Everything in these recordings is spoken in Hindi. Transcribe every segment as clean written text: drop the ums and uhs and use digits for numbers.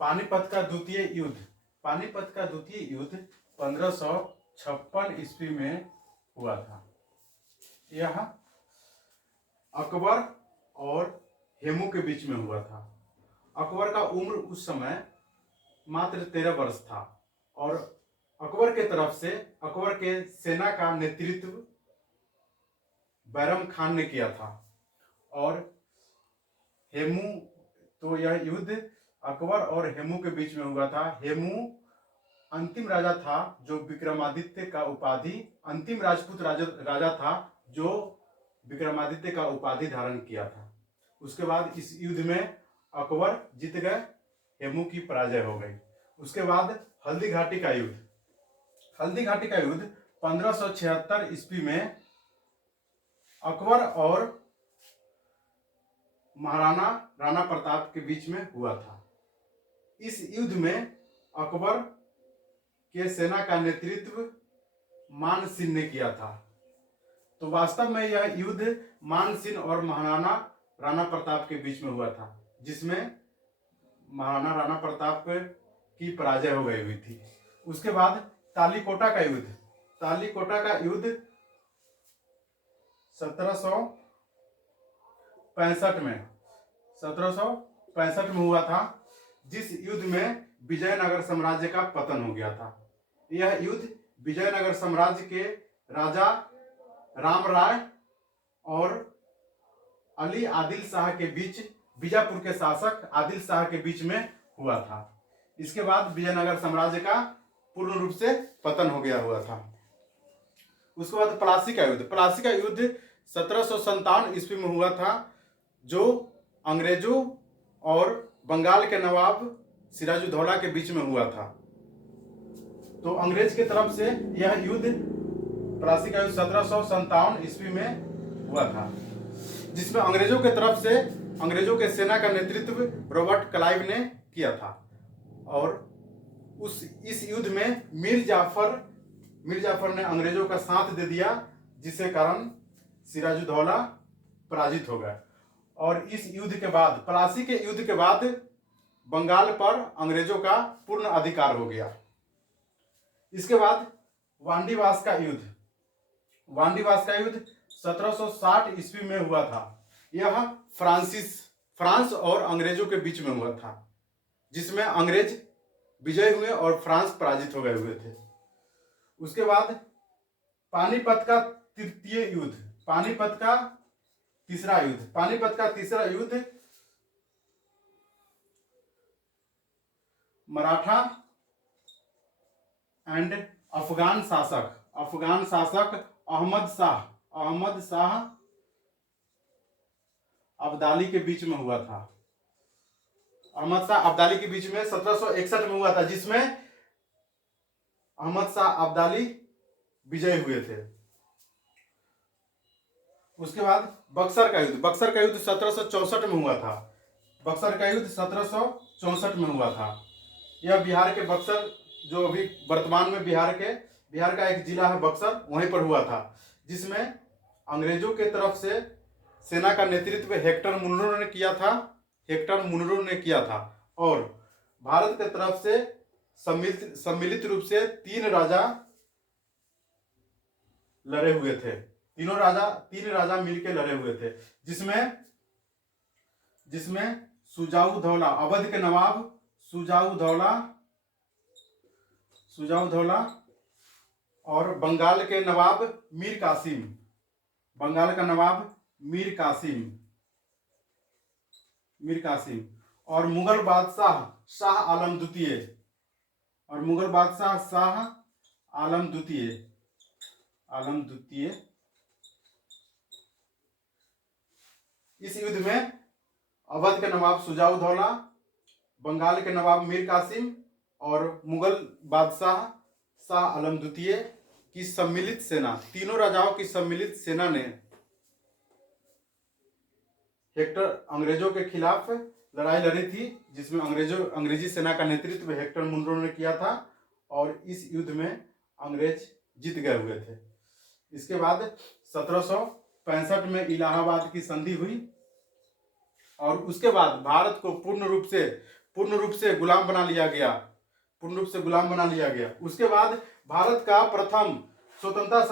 पानीपत का द्वितीय युद्ध। पानीपत का द्वितीय युद्ध 1556 ईस्वी में हुआ था। यह अकबर और हेमू के बीच में हुआ था। अकबर का उम्र उस समय मात्र 13 वर्ष था और अकबर के तरफ से अकबर के सेना का नेतृत्व बैरम खान ने किया था। और हेमू, तो यह युद्ध अकबर और हेमू के बीच में हुआ था। हेमू अंतिम राजा था जो विक्रमादित्य का उपाधि, अंतिम राजपूत राजा था जो विक्रमादित्य का उपाधि धारण किया था। उसके बाद इस युद्ध में अकबर जीत गए, हेमू की पराजय हो गई। उसके बाद हल्दी घाटी का युद्ध। हल्दी घाटी का युद्ध 1576 ईस्वी में अकबर और महाराणा राणा प्रताप के बीच में हुआ था। इस युद्ध में अकबर के सेना का नेतृत्व मान सिंह ने किया था। तो वास्तव में यह युद्ध मान सिंह और महाराणा राणा प्रताप के बीच में हुआ था, जिसमें महाराणा राणा प्रताप की पराजय हो गई हुई थी। उसके बाद तालीकोटा का युद्ध। तालीकोटा का युद्ध 1765 में हुआ था, जिस युद्ध में विजयनगर साम्राज्य का पतन हो गया था। यह युद्ध विजयनगर साम्राज्य के राजा राम राय और अली आदिल शाह के बीच, बीजापुर के शासक आदिल शाह के बीच में हुआ था। इसके बाद विजयनगर साम्राज्य का पूर्ण रूप से पतन हो गया हुआ था। उसके बाद प्लासी का युद्ध। प्लासी का युद्ध 1757 ईस्वी में हुआ था, जो अंग्रेजों और बंगाल के नवाब सिराजुद्दौला के बीच में हुआ था। तो अंग्रेज की तरफ से यह युद्ध, प्लासी का युद्ध 1757 ईस्वी में हुआ था, जिसमें अंग्रेजों के तरफ से अंग्रेजों के सेना का नेतृत्व रॉबर्ट क्लाइव ने किया था। और इस युद्ध में मीर जाफर ने अंग्रेजों का साथ दे दिया, जिसके कारण सिराजुद्दौला पराजित हो गए। और इस युद्ध के बाद, प्लासी के युद्ध के बाद, बंगाल पर अंग्रेजों का पूर्ण अधिकार हो गया। इसके बाद वांडीवास का युद्ध। वांडीवास का युद्ध 1760 ईस्वी में हुआ था। यह फ्रांस और अंग्रेजों के बीच में हुआ था, जिसमें अंग्रेज विजय हुए और फ्रांस पराजित हो गए हुए थे। उसके बाद पानीपत का तृतीय युद्ध। पानीपत का तीसरा युद्ध मराठा एंड अफगान शासक अहमद शाह अब्दाली के बीच में हुआ था। अहमद शाह अब्दाली के बीच में 1761 में हुआ था, जिसमें अहमद शाह अब्दाली विजय हुए थे। उसके बाद बक्सर का युद्ध 1764 में हुआ था। बक्सर का युद्ध 1764 में हुआ था। यह बिहार के बक्सर, जो अभी वर्तमान में बिहार का एक जिला है बक्सर, वहीं पर हुआ था, जिसमें अंग्रेजों के तरफ से सेना का नेतृत्व हेक्टर मुनरो ने किया था और भारत के तरफ से सम्मिलित रूप से 3 राजा लड़े हुए थे। तीन राजा मिलकर लड़े हुए थे, जिसमें सुजाउद्दौला, अवध के नवाब सुजाउद्दौला और बंगाल के नवाब मीर कासिम और मुगल बादशाह शाह आलम द्वितीय। इस युद्ध में अवध के नवाब सुजाउद्दौला, बंगाल के नवाब मीर कासिम और मुगल बादशाह शाह आलम द्वितीय की सम्मिलित सेना, तीनों राजाओं की सम्मिलित सेना ने अंग्रेजों के खिलाफ लड़ाई लड़ी थी, जिसमें अंग्रेजी सेना का नेतृत्व हेक्टर मुनरो ने किया था और इस युद्ध में अंग्रेज जीत गए हुए थे। इसके बाद 1765 में इलाहाबाद की संधि हुई और उसके बाद भारत को पूर्ण रूप से पूर्ण रूप से गुलाम बना लिया गया, पूर्ण रूप से गुलाम बना लिया गया। उसके बाद भारत का प्रथम स्वतंत्रता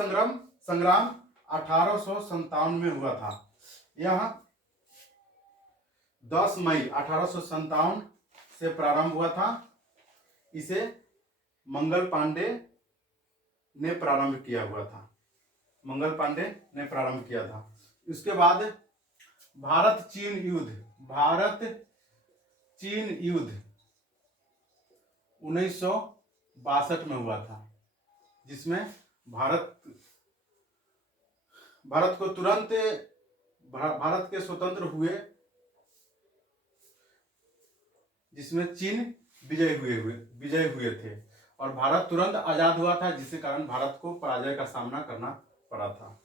संग्राम 1857 में हुआ था। यह 10 मई 1857 से प्रारंभ हुआ था। इसे मंगल पांडे ने प्रारंभ किया हुआ था, मंगल पांडे ने प्रारंभ किया था। उसके बाद भारत चीन युद्ध 1962 में हुआ था, जिसमें भारत को तुरंत भारत के स्वतंत्र हुए, जिसमें चीन विजय हुए थे और भारत तुरंत आजाद हुआ था, जिसके कारण भारत को पराजय का सामना करना पड़ा था।